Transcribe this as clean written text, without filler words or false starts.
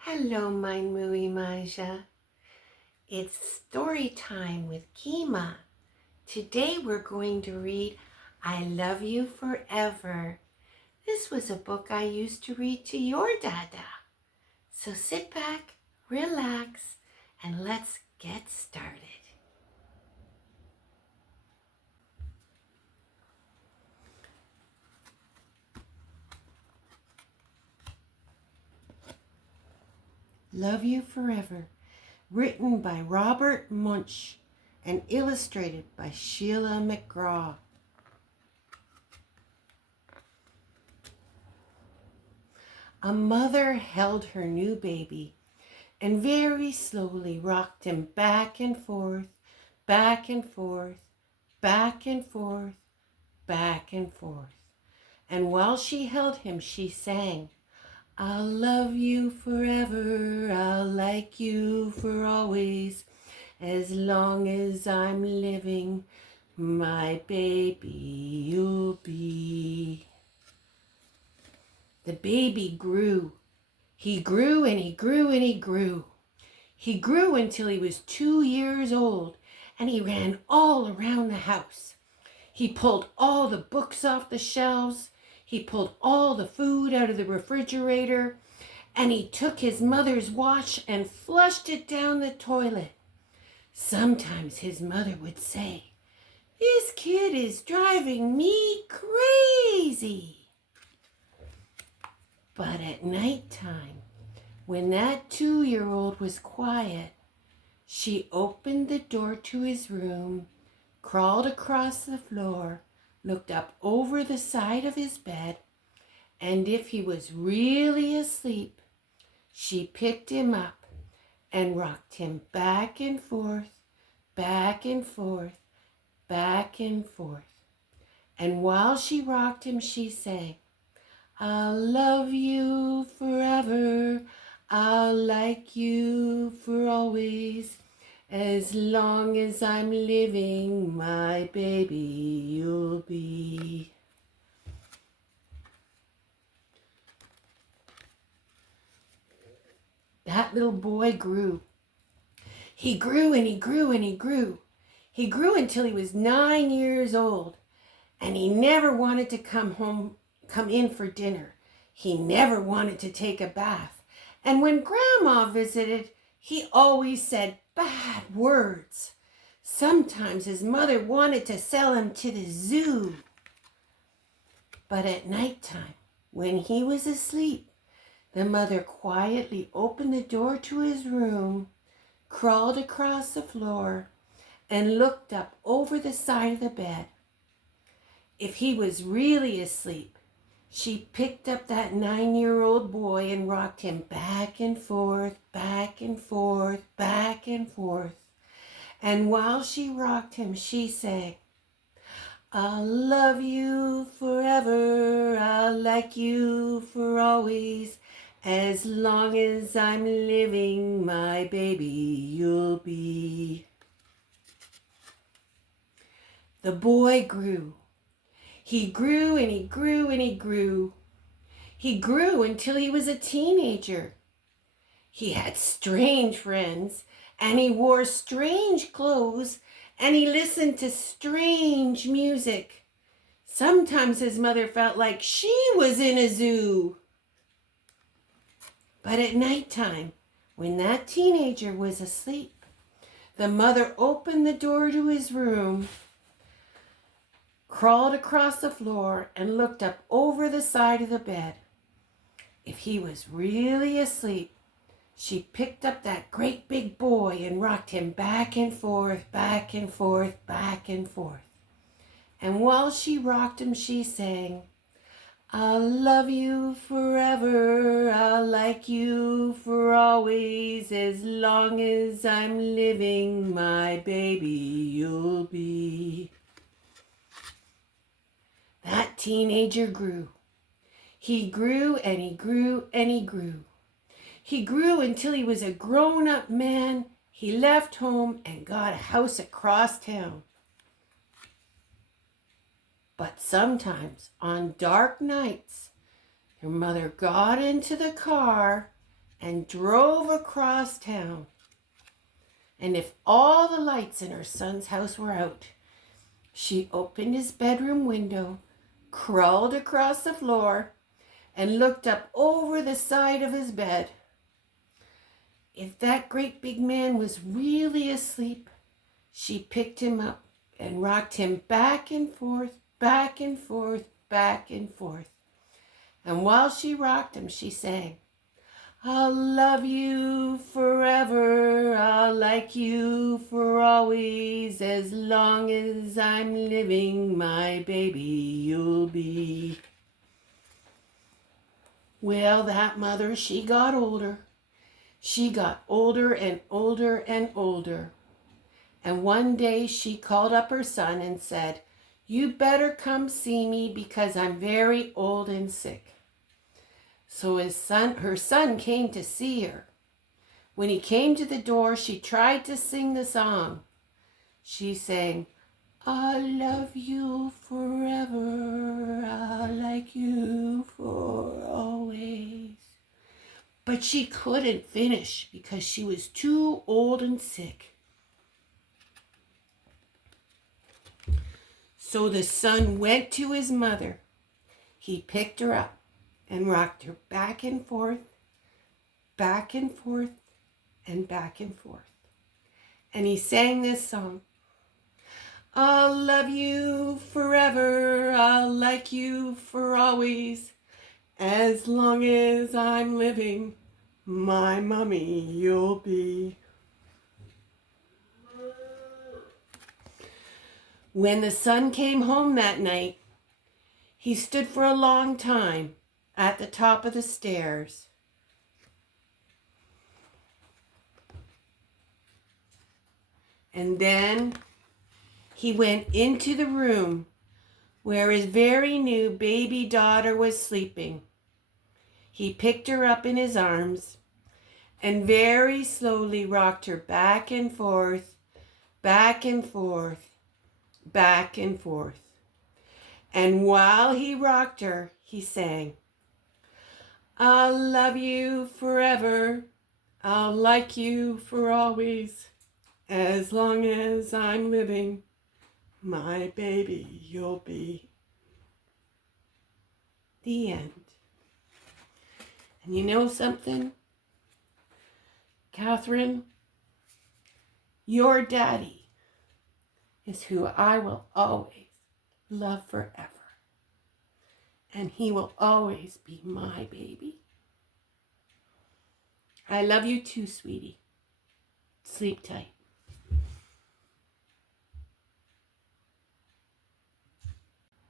Hello, my Mui Maja. It's story time with Gema. Today we're going to read I Love You Forever. This was a book I used to read to your dada. So sit back, relax, and let's get started. Love You Forever, written by Robert Munsch and illustrated by Sheila McGraw. A mother held her new baby and very slowly rocked him back and forth, back and forth, back and forth, back and forth. And while she held him, she sang, I'll love you forever, I'll like you for always, as long as I'm living, my baby you'll be. The baby grew. He grew and he grew and he grew. He grew until he was 2 years old, and he ran all around the house. He pulled all the books off the shelves. He pulled all the food out of the refrigerator, and he took his mother's wash and flushed it down the toilet. Sometimes his mother would say, "This kid is driving me crazy." But at nighttime, when that 2-year-old was quiet, she opened the door to his room, crawled across the floor, looked up over the side of his bed, and if he was really asleep, she picked him up and rocked him back and forth, back and forth, back and forth. And while she rocked him, she sang, I'll love you forever, I'll like you for always, as long as I'm living, my baby you'll be. That little boy grew. He grew and he grew and he grew. He grew until he was 9 years old, and he never wanted to come in for dinner. He never wanted to take a bath. And when Grandma visited, he always said bad words. Sometimes his mother wanted to sell him to the zoo. But at nighttime, when he was asleep, the mother quietly opened the door to his room, crawled across the floor, and looked up over the side of the bed. If he was really asleep, she picked up that 9-year-old boy and rocked him back and forth, back and forth, back and forth. And while she rocked him, she sang, I'll love you forever, I'll like you for always, as long as I'm living, my baby you'll be. The boy grew. He grew and he grew and he grew. He grew until he was a teenager. He had strange friends, and he wore strange clothes, and he listened to strange music. Sometimes his mother felt like she was in a zoo. But at nighttime, when that teenager was asleep, the mother opened the door to his room, crawled across the floor, and looked up over the side of the bed. If he was really asleep, she picked up that great big boy and rocked him back and forth, back and forth, back and forth. And while she rocked him, she sang, I'll love you forever, I'll like you for always, as long as I'm living, my baby you'll be. That teenager grew. He grew and he grew and he grew. He grew until he was a grown-up man. He left home and got a house across town. But sometimes on dark nights, your mother got into the car and drove across town. And if all the lights in her son's house were out, she opened his bedroom window, crawled across the floor, and looked up over the side of his bed. If that great big man was really asleep, she picked him up and rocked him back and forth, back and forth, back and forth. And while she rocked him, she sang, "I'll love you forever, I'll like you for always, as long as I'm living, my baby you'll be." Well, that mother, she got older. She got older and older and older. And one day she called up her son and said, "You better come see me because I'm very old and sick." So her son came to see her. When he came to the door, she tried to sing the song. She sang, "I'll love you forever, I'll like you for always." But she couldn't finish because she was too old and sick. So the son went to his mother. He picked her up and rocked her back and forth, back and forth, and back and forth. And he sang this song. "I'll love you forever, I'll like you for always, as long as I'm living, my mommy you'll be." When the son came home that night, he stood for a long time at the top of the stairs. And then he went into the room where his very new baby daughter was sleeping. He picked her up in his arms and very slowly rocked her back and forth, back and forth, back and forth. And while he rocked her, he sang, "I'll love you forever, I'll like you for always, as long as I'm living, my baby you'll be." The end. And you know something, Catherine? Your daddy is who I will always love forever. And he will always be my baby. I love you too, sweetie. Sleep tight.